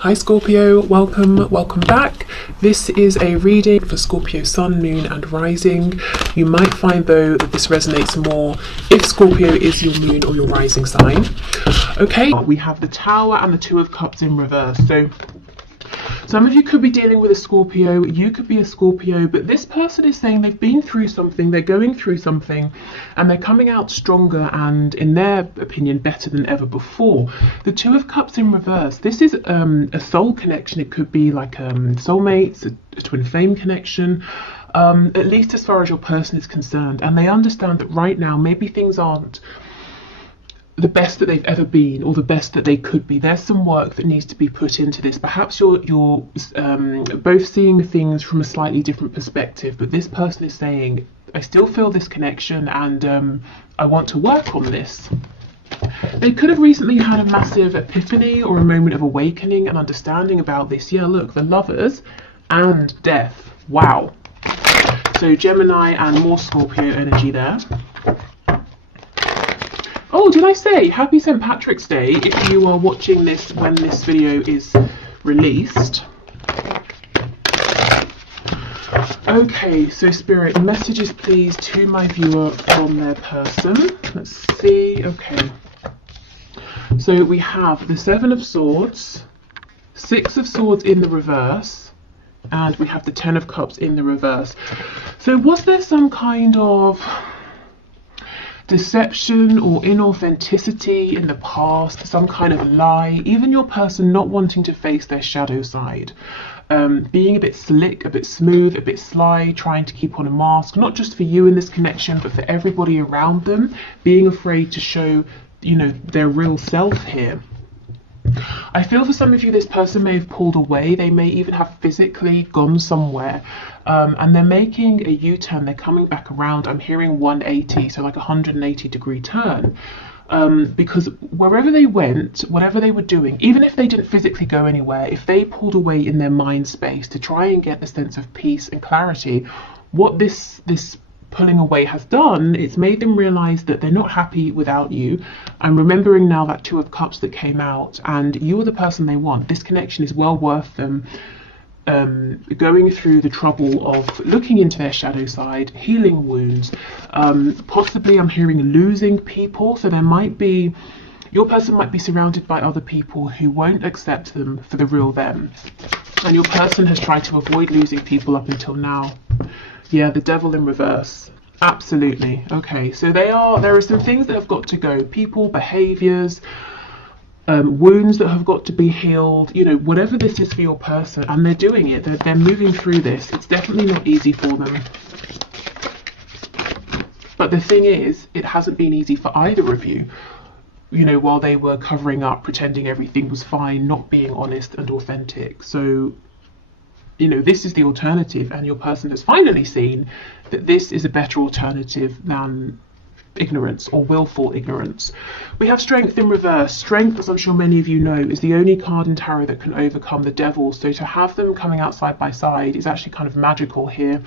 Hi Scorpio, welcome back. This is a reading for Scorpio Sun, Moon and Rising. You might find though that this resonates more if Scorpio is your Moon or your Rising sign. Okay, we have the Tower and the Two of Cups in reverse. So some of you could be dealing with a Scorpio, you could be a Scorpio, but this person is saying they've been through something, they're going through something, and they're coming out stronger and, in their opinion, better than ever before. The Two of Cups in reverse, this is a soul connection. It could be like soulmates, a twin flame connection, at least as far as your person is concerned. And they understand that right now, maybe things aren't the best that they've ever been or the best that they could be. There's some work that needs to be put into this. Perhaps you're both seeing things from a slightly different perspective, but this person is saying, I still feel this connection and I want to work on this. They could have recently had a massive epiphany or a moment of awakening and understanding about this. Yeah, look, the Lovers and Death. Wow. So Gemini and more Scorpio energy there. Oh, did I say happy St. Patrick's Day if you are watching this when this video is released. Okay, so Spirit, messages please to my viewer from their person. Let's see. Okay. So we have the Seven of Swords, Six of Swords in the reverse, and we have the Ten of Cups in the reverse. So was there some kind of deception or inauthenticity in the past, some kind of lie, even your person not wanting to face their shadow side, being a bit slick, a bit smooth, a bit sly, trying to keep on a mask, not just for you in this connection, but for everybody around them, being afraid to show, you know, their real self here. I feel for some of you, this person may have pulled away. They may even have physically gone somewhere, and they're making a U-turn. They're coming back around. I'm hearing 180, so like a 180-degree turn, because wherever they went, whatever they were doing, even if they didn't physically go anywhere, if they pulled away in their mind space to try and get the sense of peace and clarity, what this pulling away has done, it's made them realize that they're not happy without you. I'm remembering now that Two of Cups that came out, and you are the person they want. This connection is well worth them going through the trouble of looking into their shadow side, healing wounds, possibly I'm hearing losing people. So there might be, your person might be surrounded by other people who won't accept them for the real them, and your person has tried to avoid losing people up until now. Yeah, the Devil in reverse. Absolutely. Okay, so there are some things that have got to go. People, behaviors, wounds that have got to be healed, you know, whatever this is for your person, and they're doing it. They're moving through this. It's definitely not easy for them. But the thing is, it hasn't been easy for either of you. You know, while they were covering up, pretending everything was fine, not being honest and authentic. So, you know, this is the alternative, and your person has finally seen that this is a better alternative than ignorance or willful ignorance. We have Strength in reverse. Strength, as I'm sure many of you know, is the only card in tarot that can overcome the devil. So to have them coming out side by side is actually kind of magical here.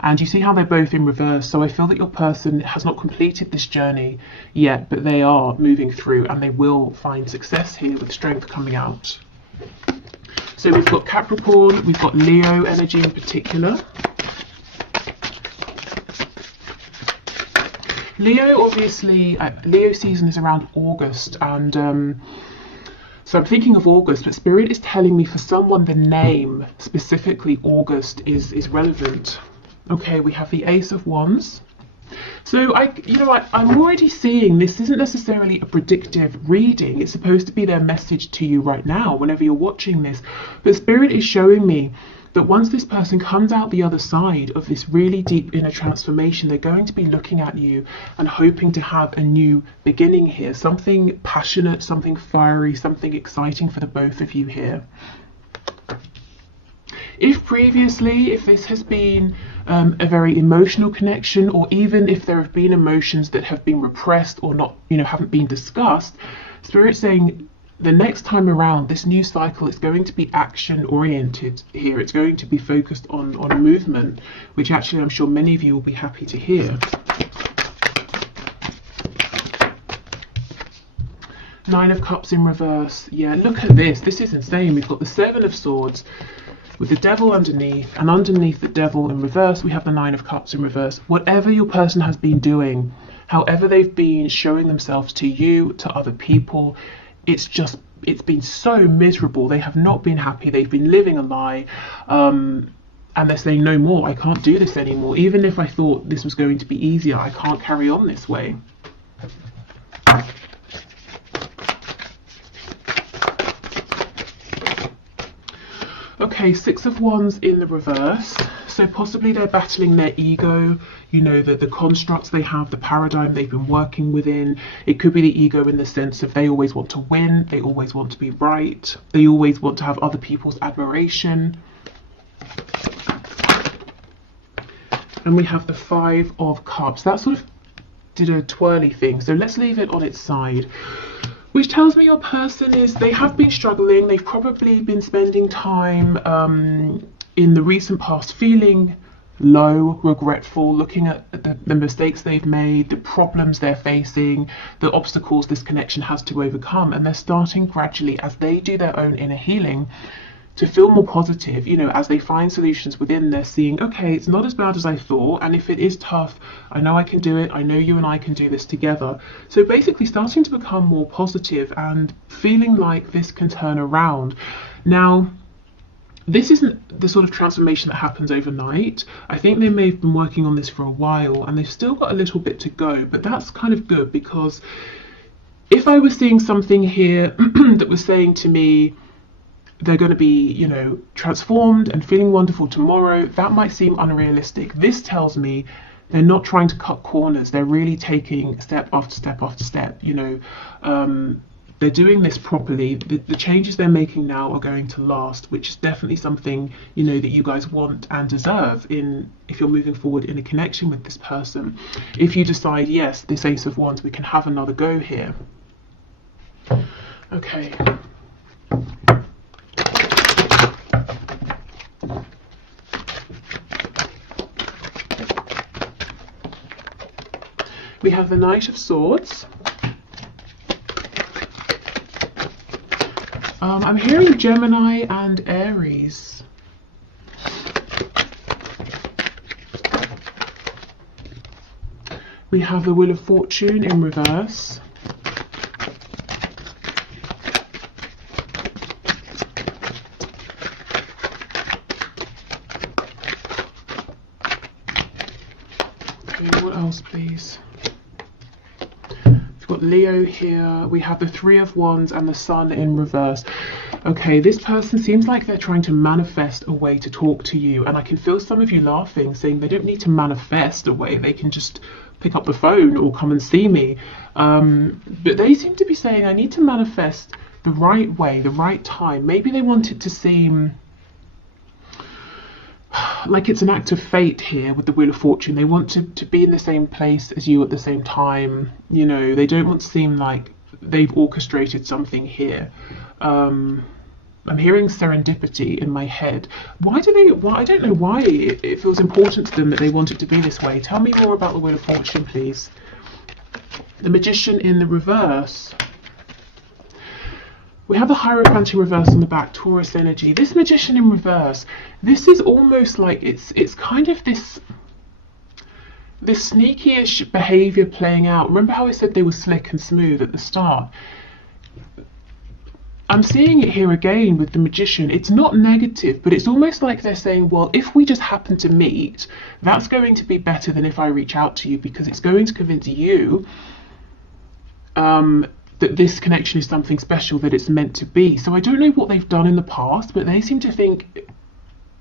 And you see how they're both in reverse. So I feel that your person has not completed this journey yet, but they are moving through, and they will find success here with Strength coming out. So we've got Capricorn, we've got Leo energy in particular. Leo, obviously, Leo season is around August, and so I'm thinking of August, but Spirit is telling me for someone the name, specifically August, is relevant. Okay, we have the Ace of Wands. So I'm already seeing this isn't necessarily a predictive reading. It's supposed to be their message to you right now, whenever you're watching this. But Spirit is showing me that once this person comes out the other side of this really deep inner transformation, they're going to be looking at you and hoping to have a new beginning here. Something passionate, something fiery, something exciting for the both of you here. If previously, if this has been a very emotional connection, or even if there have been emotions that have been repressed or not, you know, haven't been discussed, Spirit's saying the next time around, this new cycle is going to be action oriented here. It's going to be focused on movement, which actually I'm sure many of you will be happy to hear. Nine of Cups in reverse. Yeah, look at this. This is insane. We've got the Seven of Swords with the Devil underneath, and underneath the Devil in reverse, we have the Nine of Cups in reverse. Whatever your person has been doing, however they've been showing themselves to you, to other people, it's been so miserable. They have not been happy. They've been living a lie. And they're saying, no more, I can't do this anymore. Even if I thought this was going to be easier, I can't carry on this way. Okay, Six of Wands in the reverse. So possibly they're battling their ego, you know, the constructs they have, the paradigm they've been working within. It could be the ego in the sense of they always want to win, they always want to be right, they always want to have other people's admiration. And we have the Five of Cups. That sort of did a twirly thing, so let's leave it on its side. Which tells me your person they have been struggling. They've probably been spending time in the recent past feeling low, regretful, looking at the mistakes they've made, the problems they're facing, the obstacles this connection has to overcome. And they're starting gradually, as they do their own inner healing, to feel more positive. You know, as they find solutions within, they're seeing, okay, it's not as bad as I thought, and if it is tough, I know I can do it. I know you and I can do this together. So basically starting to become more positive and feeling like this can turn around. Now, this isn't the sort of transformation that happens overnight. I think they may have been working on this for a while, and they've still got a little bit to go, but that's kind of good, because if I was seeing something here that was saying to me, they're going to be, you know, transformed and feeling wonderful tomorrow, that might seem unrealistic. This tells me they're not trying to cut corners. They're really taking step after step after step. You know, they're doing this properly. The changes they're making now are going to last, which is definitely something, you know, that you guys want and deserve if you're moving forward in a connection with this person. If you decide, yes, this Ace of Wands, we can have another go here. Okay. We have the Knight of Swords. I'm hearing Gemini and Aries. We have the Wheel of Fortune in reverse. Okay, what else, please? We've got Leo here. We have the Three of Wands and the Sun in reverse. Okay, this person seems like they're trying to manifest a way to talk to you, and I can feel some of you laughing, saying they don't need to manifest a way, they can just pick up the phone or come and see me. But they seem to be saying, I need to manifest the right way, the right time. Maybe they want it to seem like it's an act of fate here with the Wheel of Fortune. They want to be in the same place as you at the same time. You know, they don't want to seem like they've orchestrated something here. I'm hearing serendipity in my head. Why I don't know why it feels important to them that they want it to be this way. Tell me more about the Wheel of Fortune, please. The Magician in the reverse. We have the Hierophant in reverse on the back, Taurus energy. This Magician in reverse, this is almost like it's kind of this sneaky-ish behavior playing out. Remember how I said they were slick and smooth at the start? I'm seeing it here again with the Magician. It's not negative, but it's almost like they're saying, well, if we just happen to meet, that's going to be better than if I reach out to you, because it's going to convince you that this connection is something special, that it's meant to be. So I don't know what they've done in the past, but they seem to think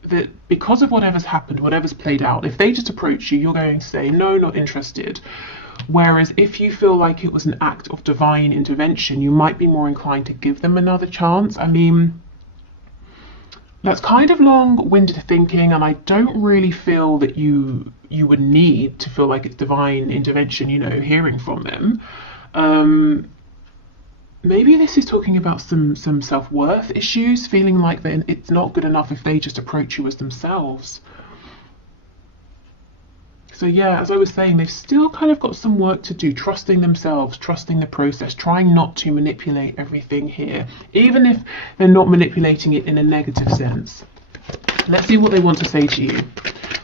that because of whatever's happened, whatever's played out, if they just approach you, you're going to say, no, not interested. Whereas if you feel like it was an act of divine intervention, you might be more inclined to give them another chance. I mean, that's kind of long-winded thinking, and I don't really feel that you would need to feel like it's divine intervention, you know, hearing from them. Maybe this is talking about some self-worth issues, feeling like that it's not good enough if they just approach you as themselves. So yeah, as I was saying, they've still kind of got some work to do, trusting themselves, trusting the process, trying not to manipulate everything here, even if they're not manipulating it in a negative sense. Let's see what they want to say to you.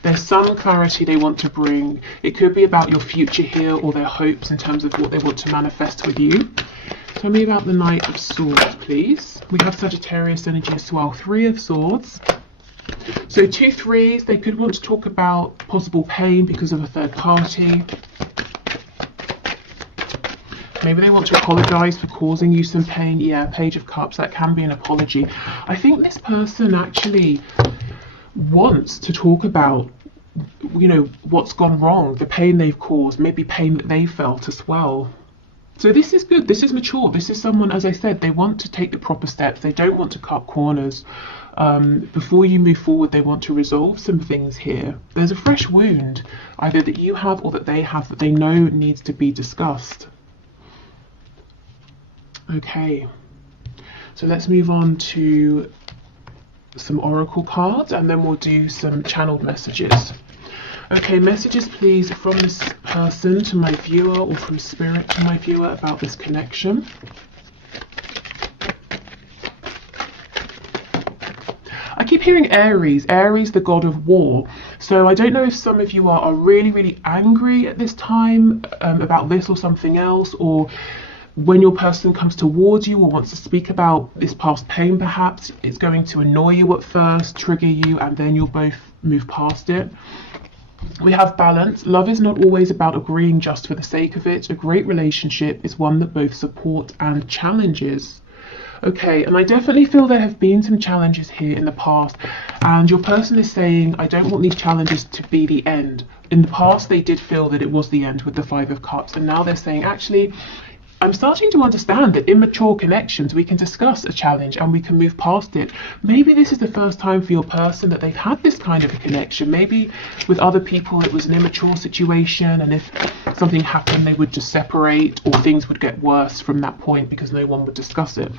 There's some clarity they want to bring. It could be about your future here, or their hopes in terms of what they want to manifest with you. Tell me about the Knight of Swords, please. We have Sagittarius energy as well. 3 of Swords. So 2 3s, they could want to talk about possible pain because of a third party. Maybe they want to apologise for causing you some pain. Yeah, Page of Cups, that can be an apology. I think this person actually wants to talk about, you know, what's gone wrong, the pain they've caused, maybe pain that they felt as well. So this is good, this is mature, this is someone, as I said, they want to take the proper steps, they don't want to cut corners. Before you move forward, they want to resolve some things here. There's a fresh wound, either that you have or that they have, that they know needs to be discussed. Okay, so let's move on to some oracle cards, and then we'll do some channeled messages. Okay, messages please from this person to my viewer, or from spirit to my viewer, about this connection. I keep hearing Aries, Aries the god of war. So I don't know if some of you are really, really angry at this time about this or something else, or when your person comes towards you or wants to speak about this past pain, perhaps it's going to annoy you at first, trigger you, and then you'll both move past it. We have balance. Love is not always about agreeing just for the sake of it. A great relationship is one that both support and challenges. Okay, and I definitely feel there have been some challenges here in the past, and your person is saying, I don't want these challenges to be the end. In the past, they did feel that it was the end with the 5 of Cups, and now they're saying, actually, I'm starting to understand that in mature connections, we can discuss a challenge and we can move past it. Maybe this is the first time for your person that they've had this kind of a connection. Maybe with other people, it was an immature situation, and if something happened, they would just separate, or things would get worse from that point because no one would discuss it.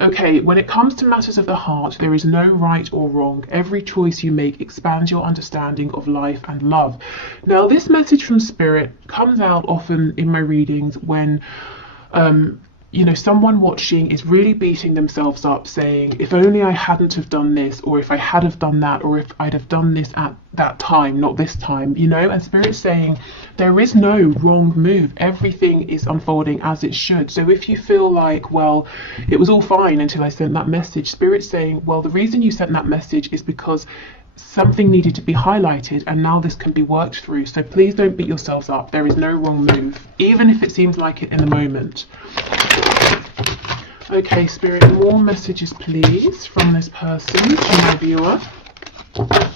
Okay, when it comes to matters of the heart, there is no right or wrong. Every choice you make expands your understanding of life and love. Now, this message from Spirit comes out often in my readings when you know, someone watching is really beating themselves up, saying, if only I hadn't have done this, or if I had have done that, or if I'd have done this at that time, not this time, you know. And Spirit's saying there is no wrong move. Everything is unfolding as it should. So if you feel like, well, it was all fine until I sent that message, Spirit's saying, well, the reason you sent that message is because something needed to be highlighted, and now this can be worked through. So please don't beat yourselves up. There is no wrong move, even if it seems like it in the moment. Okay, Spirit, more messages please from this person to my viewer. What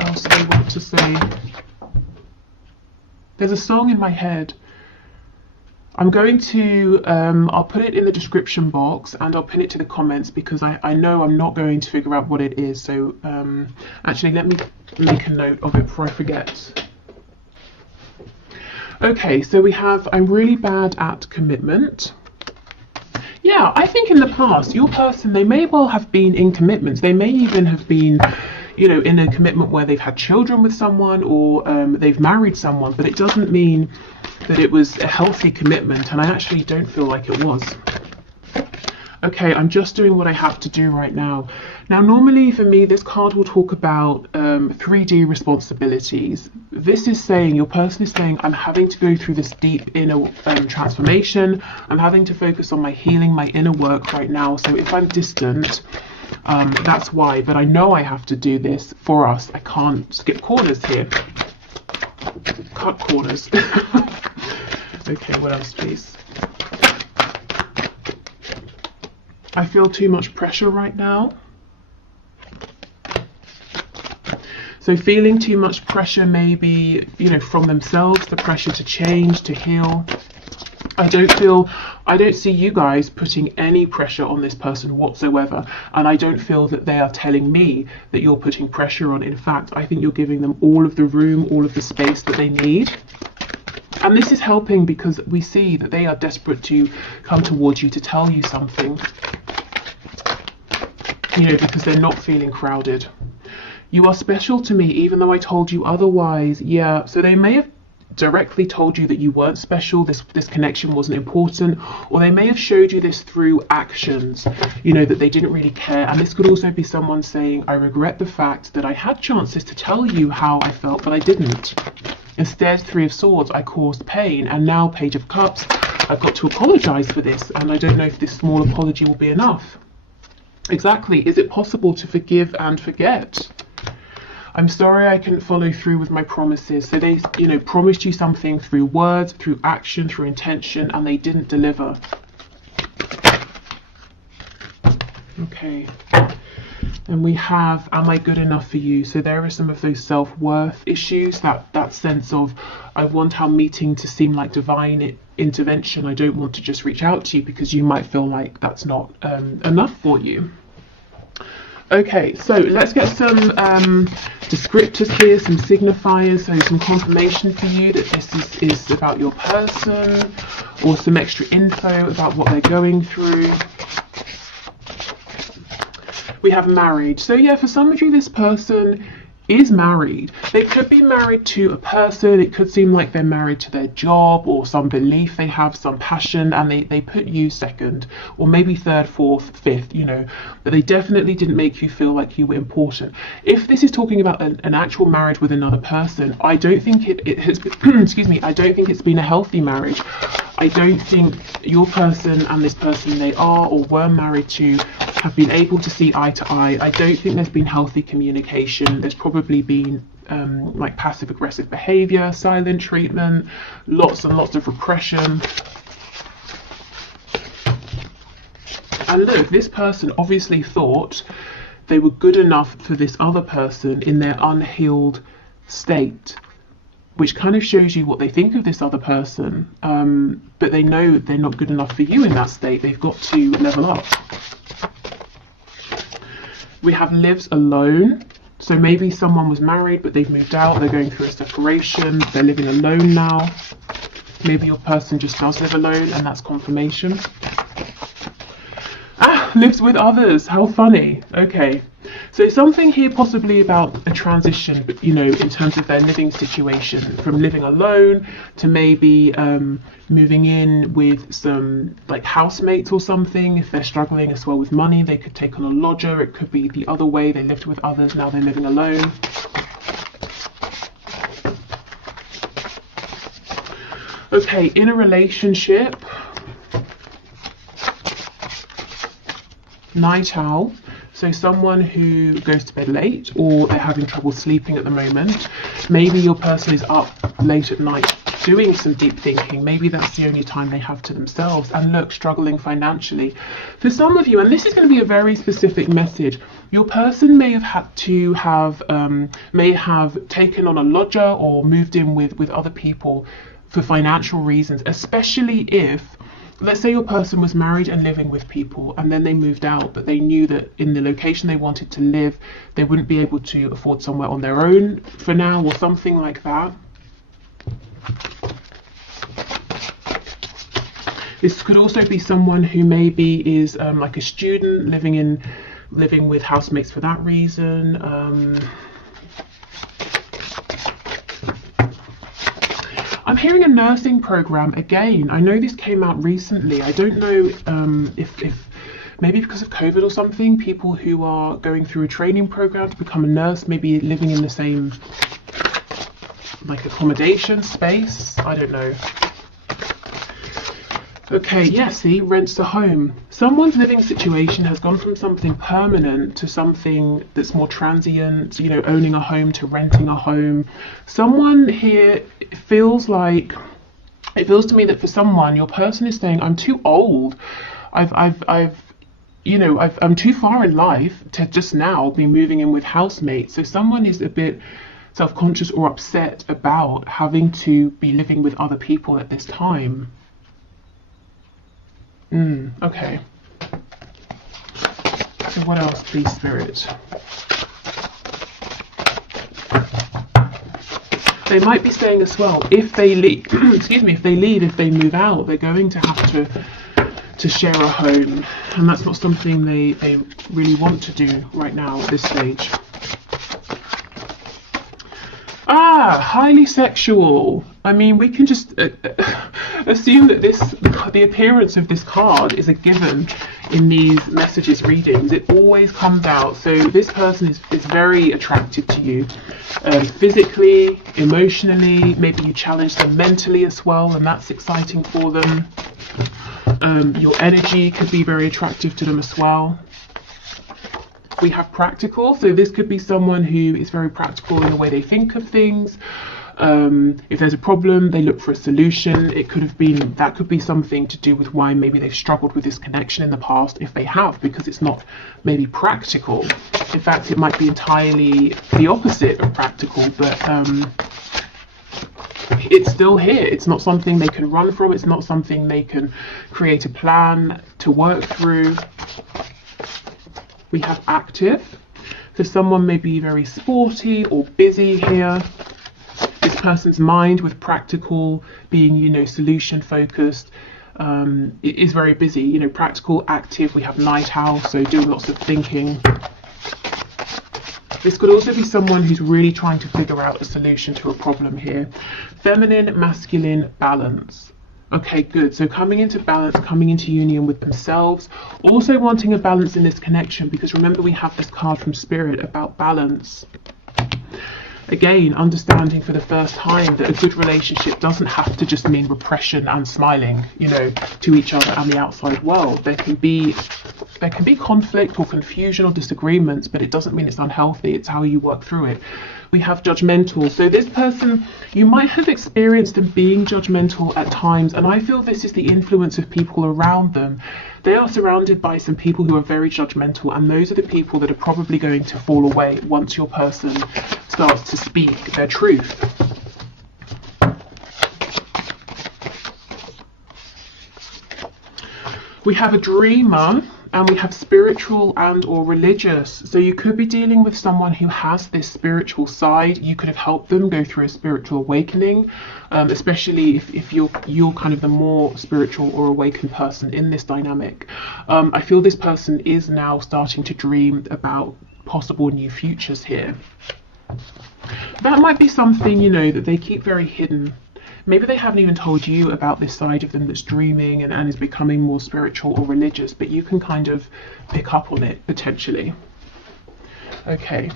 else do they want to say? There's a song in my head. I'm going to, I'll put it in the description box, and I'll pin it to the comments, because I know I'm not going to figure out what it is. So actually, let me make a note of it before I forget. Okay, so we have, I'm really bad at commitment. Yeah, I think in the past, your person, they may well have been in commitments. They may even have been, you know, in a commitment where they've had children with someone, or they've married someone, but it doesn't mean that it was a healthy commitment, and I actually don't feel like it was. Okay, I'm just doing what I have to do right now. Now, normally for me, this card will talk about 3D responsibilities. This is saying, your person is saying, I'm having to go through this deep inner transformation. I'm having to focus on my healing, my inner work right now. So if I'm distant, that's why. But I know I have to do this for us. I can't skip corners here. Cut corners. Okay, what else, please? I feel too much pressure right now. So feeling too much pressure, maybe, you know, from themselves, the pressure to change, to heal. I don't see you guys putting any pressure on this person whatsoever. And I don't feel that they are telling me that you're putting pressure on. In fact, I think you're giving them all of the room, all of the space that they need. And this is helping, because we see that they are desperate to come towards you to tell you something. you know, because they're not feeling crowded. You are special to me, even though I told you otherwise. Yeah, so they may have directly told you that you weren't special, this connection wasn't important, or they may have showed you this through actions, you know, that they didn't really care. And this could also be someone saying, I regret the fact that I had chances to tell you how I felt, but I didn't. Instead, Three of Swords, I caused pain, and now Page of Cups, I've got to apologize for this, and I don't know if this small apology will be enough. Exactly. Is it possible to forgive and forget? I'm sorry I couldn't follow through with my promises. So they, you know, promised you something through words, through action, through intention, and they didn't deliver. Okay. And we have, am I good enough for you? So there are some of those self-worth issues, that sense of, I want our meeting to seem like divine intervention. I don't want to just reach out to you because you might feel like that's not enough for you. Okay, so let's get some descriptors here, some signifiers, so some confirmation for you that this is about your person, or some extra info about what they're going through. We have married. So yeah, for some of you, this person is married. They could be married to a person. It could seem like they're married to their job or some belief they have, some passion, and they put you second, or maybe third, fourth, fifth, you know, but they definitely didn't make you feel like you were important. If this is talking about an actual marriage with another person, I don't think it has been, excuse me, I don't think it's been a healthy marriage. I don't think your person and this person they are or were married to have been able to see eye to eye. I don't think there's been healthy communication. There's probably been like passive aggressive behavior, silent treatment, lots and lots of repression. And look, this person obviously thought they were good enough for this other person in their unhealed state, which kind of shows you what they think of this other person, but they know they're not good enough for you in that state. They've got to level up. We have lives alone. So maybe someone was married, but they've moved out. They're going through a separation. They're living alone now. Maybe your person just does live alone, and that's confirmation. Ah, lives with others. How funny. Okay. So something here possibly about a transition, but you know, in terms of their living situation, from living alone to maybe moving in with some like housemates or something. If they're struggling as well with money, they could take on a lodger. It could be the other way, they lived with others, now they're living alone. Okay, in a relationship, night owl. So someone who goes to bed late, or they're having trouble sleeping at the moment. Maybe your person is up late at night doing some deep thinking. Maybe that's the only time they have to themselves. And look, struggling financially. For some of you, and this is going to be a very specific message, your person may have had to have, may have taken on a lodger or moved in with other people for financial reasons, especially if, let's say your person was married and living with people and then they moved out, but they knew that in the location they wanted to live, they wouldn't be able to afford somewhere on their own for now or something like that. This could also be someone who maybe is like a student living with housemates for that reason. I'm hearing a nursing program again. I know this came out recently. I don't know if maybe because of COVID or something, people who are going through a training program to become a nurse, maybe living in the same like accommodation space. I don't know. Okay, yeah, see, rents a home. Someone's living situation has gone from something permanent to something that's more transient, you know, owning a home to renting a home. Someone here feels like, it feels to me that for someone, your person is saying, I'm too old. I'm too far in life to just now be moving in with housemates. So someone is a bit self-conscious or upset about having to be living with other people at this time. Okay. So what else, please, Spirit? They might be saying as well, if they leave, excuse me, if they leave, if they move out, they're going to have to share a home, and that's not something they really want to do right now at this stage. Highly sexual. I mean, we can just assume that the appearance of this card is a given in these messages readings. It always comes out. So this person is very attracted to you, physically, emotionally. Maybe you challenge them mentally as well, and that's exciting for them. Your energy could be very attractive to them as well. We have practical, so this could be someone who is very practical in the way they think of things. If there's a problem, they look for a solution. That could be something to do with why maybe they've struggled with this connection in the past, if they have, because it's not maybe practical. In fact, it might be entirely the opposite of practical, but it's still here. It's not something they can run from. It's not something they can create a plan to work through. We have active, so someone may be very sporty or busy here. This person's mind, with practical being, solution focused, is very busy. Practical, active. We have night owl, so doing lots of thinking. This could also be someone who's really trying to figure out a solution to a problem here. Feminine, masculine, balance. Okay, good. So coming into balance, coming into union with themselves, also wanting a balance in this connection, because remember we have this card from Spirit about balance. Again, understanding for the first time that a good relationship doesn't have to just mean repression and smiling, to each other and the outside world. There can be conflict or confusion or disagreements, but it doesn't mean it's unhealthy. It's how you work through it. We have judgmental. So this person, you might have experienced them being judgmental at times, and I feel this is the influence of people around them. They are surrounded by some people who are very judgmental, and those are the people that are probably going to fall away once your person starts to speak their truth. We have a dreamer, and we have spiritual and or religious. So you could be dealing with someone who has this spiritual side. You could have helped them go through a spiritual awakening, especially if you're kind of the more spiritual or awakened person in this dynamic. I feel this person is now starting to dream about possible new futures here. That might be something, that they keep very hidden. Maybe they haven't even told you about this side of them that's dreaming and is becoming more spiritual or religious, but you can kind of pick up on it potentially. Okay.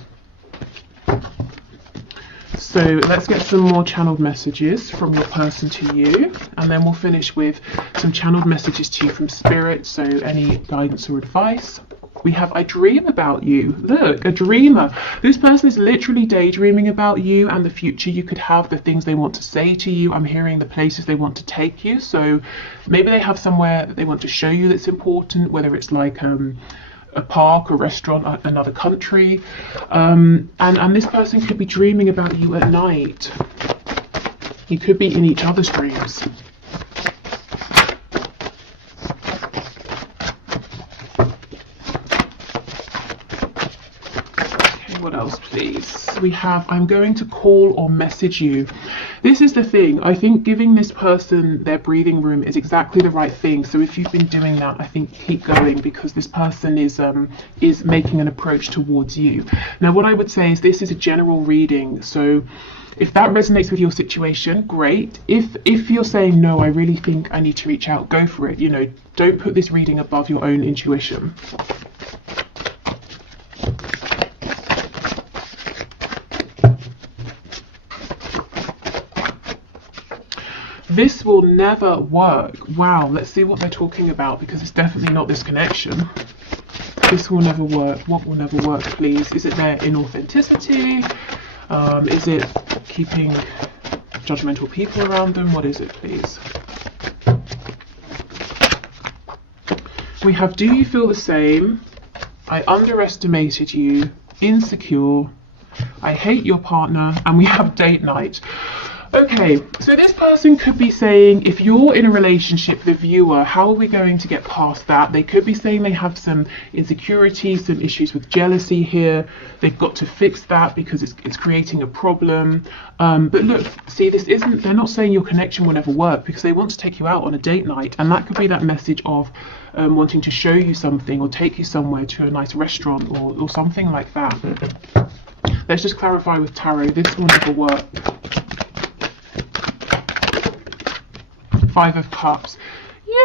So let's get some more channeled messages from your person to you, and then we'll finish with some channeled messages to you from Spirit, so any guidance or advice. We have, I dream about you. Look, a dreamer. This person is literally daydreaming about you and the future you could have, the things they want to say to you. I'm hearing the places they want to take you. So maybe they have somewhere that they want to show you that's important, whether it's like a park, a restaurant, another country. And this person could be dreaming about you at night. You could be in each other's dreams. What else, please? We have, I'm going to call or message you. This is the thing. I think giving this person their breathing room is exactly the right thing. So if you've been doing that, I think keep going, because this person is making an approach towards you. Now, what I would say is this is a general reading. So if that resonates with your situation, great. If you're saying, no, I really think I need to reach out, go for it. Don't put this reading above your own intuition. This will never work. Wow, let's see what they're talking about, because it's definitely not this connection. This will never work. What will never work, please? Is it their inauthenticity? Is it keeping judgmental people around them? What is it, please? We have, do you feel the same? I underestimated you. Insecure. I hate your partner. And we have date night. Okay, so this person could be saying, if you're in a relationship, the viewer, how are we going to get past that? They could be saying they have some insecurities, some issues with jealousy here. They've got to fix that because it's creating a problem. But look, see, they're not saying your connection will never work, because they want to take you out on a date night. And that could be that message of wanting to show you something or take you somewhere to a nice restaurant or something like that. Let's just clarify with tarot, this will never work. Five of Cups.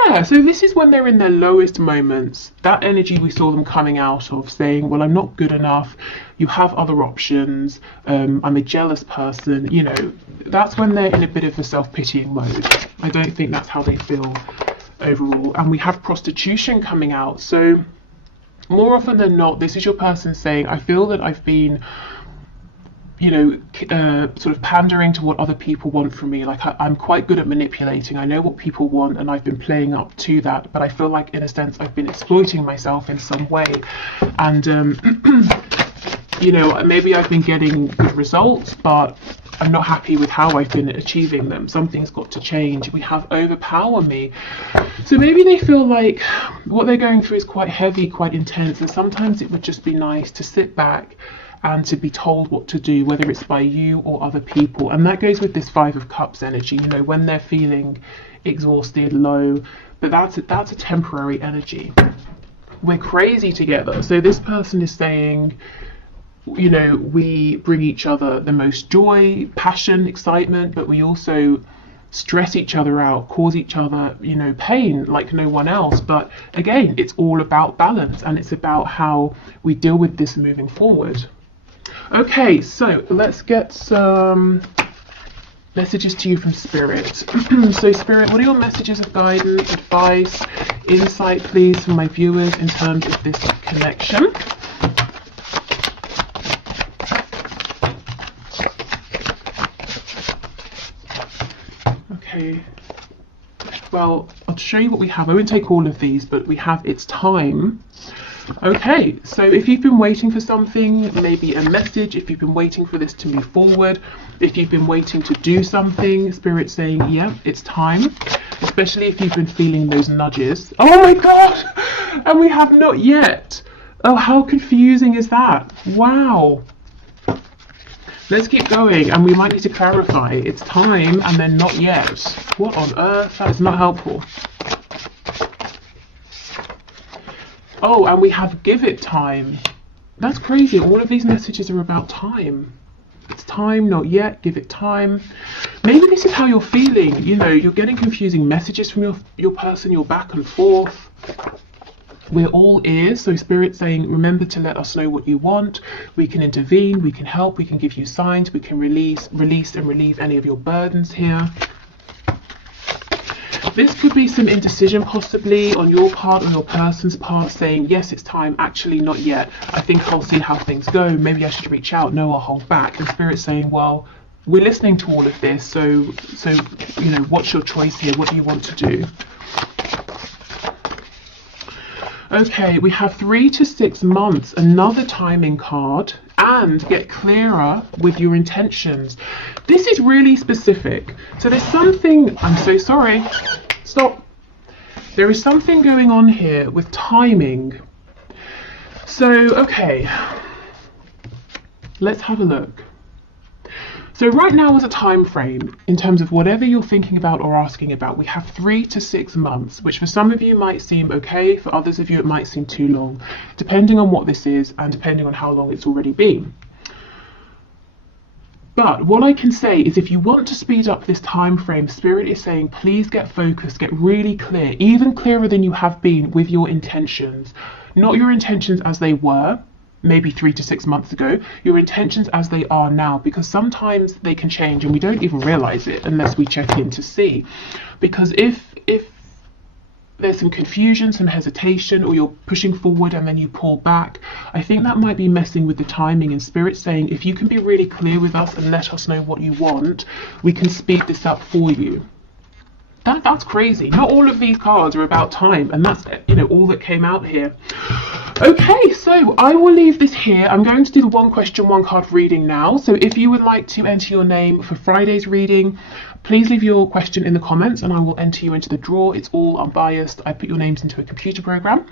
Yeah, so this is when they're in their lowest moments. That energy we saw them coming out of, saying, well, I'm not good enough, you have other options, I'm a jealous person, you know, that's when they're in a bit of a self-pitying mode. I don't think that's how they feel overall. And we have prostitution coming out. So more often than not, this is your person saying, I feel that I've been, you know, sort of pandering to what other people want from me. Like I'm quite good at manipulating. I know what people want and I've been playing up to that, but I feel like in a sense I've been exploiting myself in some way. And, you know, maybe I've been getting good results, but I'm not happy with how I've been achieving them. Something's got to change. We have overpower me. So maybe they feel like what they're going through is quite heavy, quite intense, and sometimes it would just be nice to sit back and to be told what to do, whether it's by you or other people. And that goes with this Five of Cups energy, you know, when they're feeling exhausted, low, but that's a temporary energy. We're crazy together. So this person is saying, you know, we bring each other the most joy, passion, excitement, but we also stress each other out, cause each other, you know, pain like no one else. But again, it's all about balance, and it's about how we deal with this moving forward. Okay, so let's get some messages to you from Spirit. So Spirit, what are your messages of guidance, advice, insight, please, for my viewers in terms of this connection? Okay, well, I'll show you what we have. I won't take all of these, but we have It's Time. Okay, so if you've been waiting for something, maybe a message, if you've been waiting for this to move forward, if you've been waiting to do something, Spirit saying, yeah, it's time. Especially if you've been feeling those nudges. Oh my God! And we have not yet. Oh, how confusing is that? Wow. Let's keep going, and we might need to clarify. It's time and then not yet. What on earth? That is not helpful. Oh, and we have give it time. That's crazy. All of these messages are about time. It's time, not yet, give it time. Maybe this is how you're feeling. You know, you're getting confusing messages from your person, you're back and forth. We're all ears, so Spirit saying, remember to let us know what you want. We can intervene, we can help, we can give you signs, we can release and relieve any of your burdens here. This could be some indecision possibly on your part or your person's part, saying, yes, it's time, actually not yet. I think I'll see how things go. Maybe I should reach out. No, I'll hold back. And Spirit saying, well, we're listening to all of this, so you know, what's your choice here? What do you want to do? Okay, we have 3 to 6 months, another timing card, and get clearer with your intentions. This is really specific. So there's something, I'm so sorry, stop. There is something going on here with timing. So, okay, let's have a look. So right now is a time frame in terms of whatever you're thinking about or asking about. We have 3 to 6 months, which for some of you might seem okay, for others of you it might seem too long, depending on what this is and depending on how long it's already been. But what I can say is, if you want to speed up this time frame, Spirit is saying, please get focused, get really clear, even clearer than you have been with your intentions. Not your intentions as they were, maybe 3 to 6 months ago, your intentions as they are now, because sometimes they can change and we don't even realize it unless we check in to see. Because if there's some confusion, some hesitation, or you're pushing forward and then you pull back, I think that might be messing with the timing. And Spirit saying, if you can be really clear with us and let us know what you want, we can speed this up for you. That's crazy. Not all of these cards are about time, and that's, you know, all that came out here. Okay, so I will leave this here. I'm going to do the one question, one card reading now. So if you would like to enter your name for Friday's reading, please leave your question in the comments and I will enter you into the draw. It's all unbiased. I put your names into a computer program.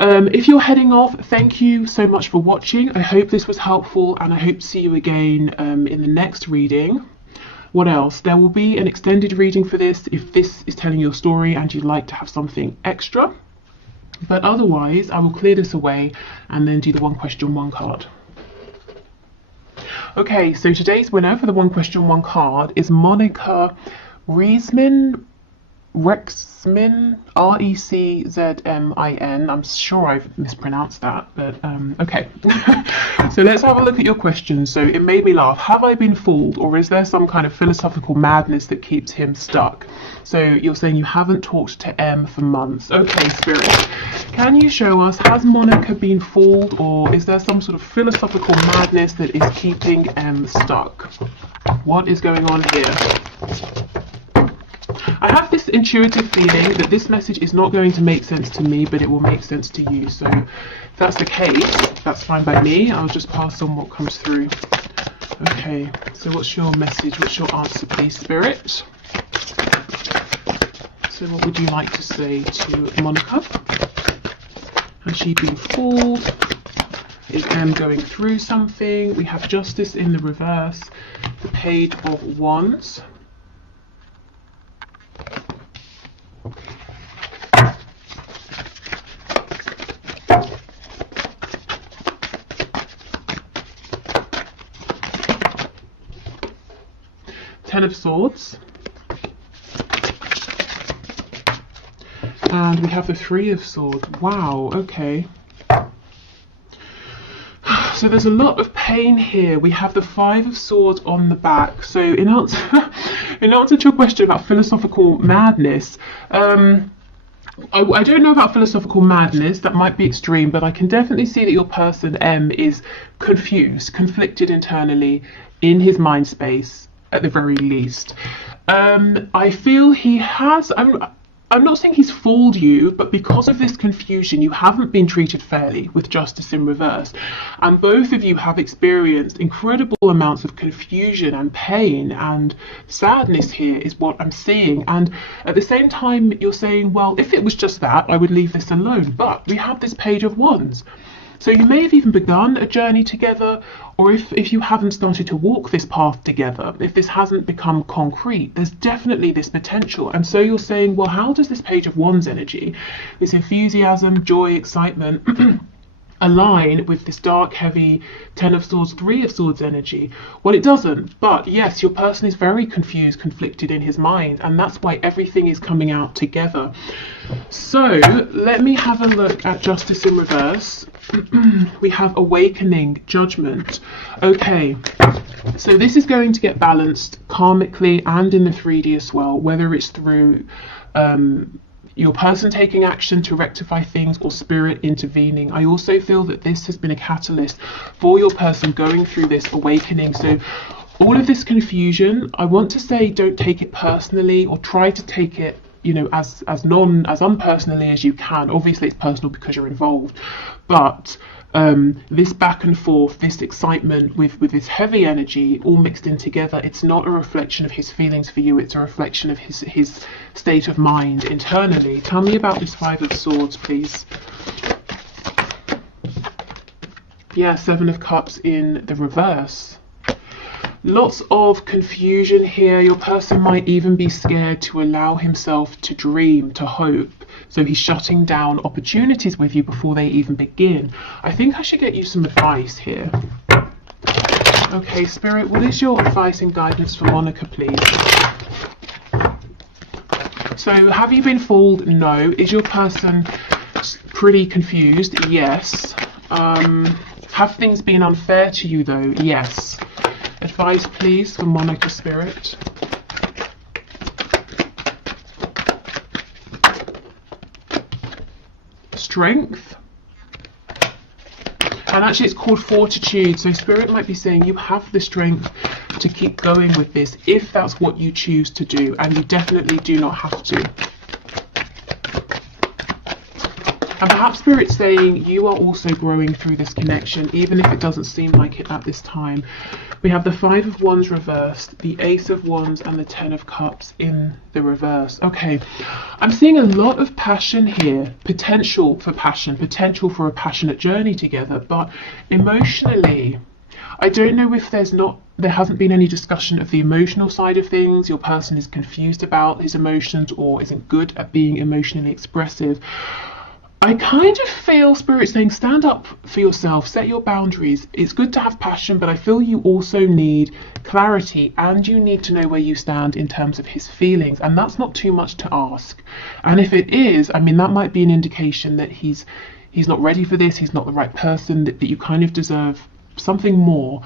If you're heading off, thank you so much for watching. I hope this was helpful and I hope to see you again in the next reading. What else? There will be an extended reading for this if this is telling your story and you'd like to have something extra. But otherwise, I will clear this away and then do the one question, one card. Okay, so today's winner for the one question, one card is Monica Rexmin, Reczmin. I'm sure I've mispronounced that, but okay. So let's have a look at your question. So it made me laugh. Have I been fooled, or is there some kind of philosophical madness that keeps him stuck? So you're saying you haven't talked to M for months. Okay, Spirit, can you show us, has Monica been fooled, or is there some sort of philosophical madness that is keeping M stuck? What is going on here? I have this intuitive feeling that this message is not going to make sense to me, but it will make sense to you. So if that's the case, that's fine by me. I'll just pass on what comes through. Okay, so what's your message? What's your answer, please, Spirit? So what would you like to say to Monica? Has she been fooled? Is M going through something? We have Justice in the reverse, the Page of Wands. Ten of Swords, and we have the Three of Swords. Wow, okay. So there's a lot of pain here. We have the Five of Swords on the back. So in answer to your question about philosophical madness, I don't know about philosophical madness, that might be extreme, but I can definitely see that your person M is confused, conflicted internally in his mind space. At the very least, I feel he has. I'm not saying he's fooled you, but because of this confusion, you haven't been treated fairly with Justice in reverse, and both of you have experienced incredible amounts of confusion and pain and sadness. Here is what I'm seeing, and at the same time, you're saying, well, if it was just that, I would leave this alone. But we have this Page of Wands. So you may have even begun a journey together, or if you haven't started to walk this path together, if this hasn't become concrete, there's definitely this potential. And so you're saying, well, how does this Page of Wands energy, this enthusiasm, joy, excitement, align with this dark, heavy Ten of Swords, Three of Swords energy? Well, it doesn't. But yes, your person is very confused, conflicted in his mind, and that's why everything is coming out together. So let me have a look at Justice in reverse. We have Awakening, Judgment. Okay, so this is going to get balanced karmically and in the 3D as well, whether it's through your person taking action to rectify things or Spirit intervening. I also feel that this has been a catalyst for your person going through this awakening. So all of this confusion, I want to say, don't take it personally, or try to take it, you know, as unpersonally as you can. Obviously it's personal because you're involved, but this back and forth, this excitement with this heavy energy all mixed in together, it's not a reflection of his feelings for you, it's a reflection of his state of mind internally. Tell me about this Five of Swords, please. Yeah, Seven of Cups in the reverse. Lots of confusion here. Your person might even be scared to allow himself to dream, to hope. So he's shutting down opportunities with you before they even begin. I think I should get you some advice here. Okay, Spirit, what is your advice and guidance for Monica, please? So have you been fooled? No. Is your person pretty confused? Yes. Have things been unfair to you though? Yes. Advice, please, for Monica, Spirit. Strength. And actually it's called Fortitude. So Spirit might be saying you have the strength to keep going with this if that's what you choose to do, and you definitely do not have to. And perhaps Spirit's saying you are also growing through this connection, even if it doesn't seem like it at this time. We have the Five of Wands reversed, the Ace of Wands, and the Ten of Cups in the reverse. Okay, I'm seeing a lot of passion here, potential for passion, potential for a passionate journey together, but emotionally, I don't know if there hasn't been any discussion of the emotional side of things. Your person is confused about his emotions or isn't good at being emotionally expressive. I kind of feel Spirit saying stand up for yourself, set your boundaries. It's good to have passion, but I feel you also need clarity and you need to know where you stand in terms of his feelings, and that's not too much to ask. And if it is, I mean, that might be an indication that he's not ready for this, he's not the right person, that you kind of deserve something more.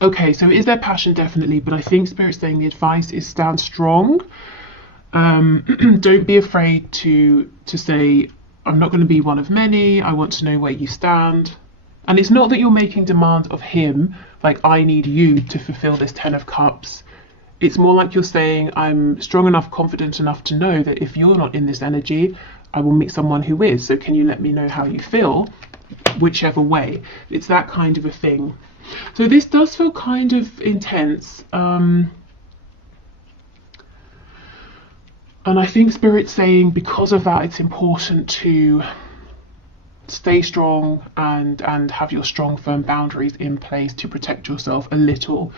Okay, so is there passion? Definitely, but I think Spirit's saying the advice is stand strong. Don't be afraid to say, I'm not going to be one of many, I want to know where you stand. And it's not that you're making demands of him, like I need you to fulfill this Ten of Cups. It's more like you're saying, I'm strong enough, confident enough to know that if you're not in this energy, I will meet someone who is. So can you let me know how you feel? Whichever way. It's that kind of a thing. So this does feel kind of intense. And I think Spirit's saying because of that, it's important to stay strong and have your strong, firm boundaries in place to protect yourself a little.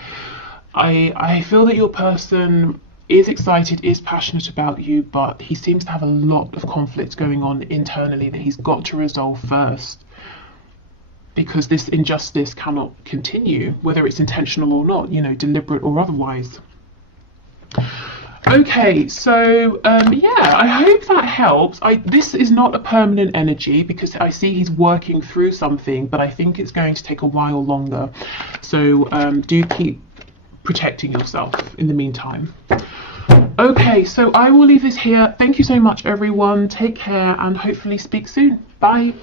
I feel that your person is excited, is passionate about you, but he seems to have a lot of conflict going on internally that he's got to resolve first, because this injustice cannot continue, whether it's intentional or not, deliberate or otherwise. Okay, so yeah, I hope that helps. This is not a permanent energy because I see he's working through something, but I think it's going to take a while longer. So do keep protecting yourself in the meantime. Okay, so I will leave this here. Thank you so much, everyone. Take care and hopefully speak soon. Bye.